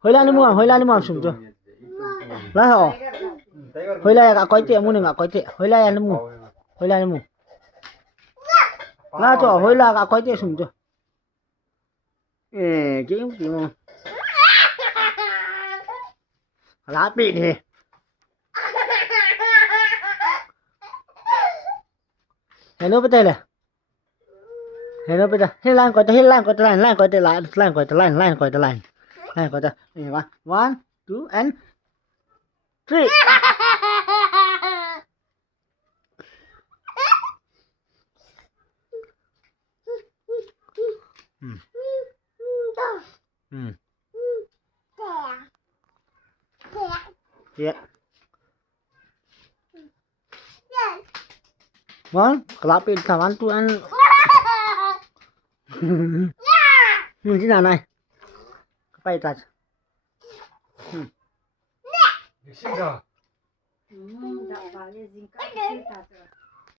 hồi lại nó mua sủng chưa lá hả hồi lại cả coi tiệm mua đừng cả coi tiệm hồi lại nó mua lá cho hồi lại cả coi tiệm sủng chưa cái gì mà lá bị đi Hãy nó bây giờ hết lan coi tới line one two and three yeah one kelapin kawan tu an như thế nào này bay ta Được xin rồi. Đã vào lên dính các cái ta rồi.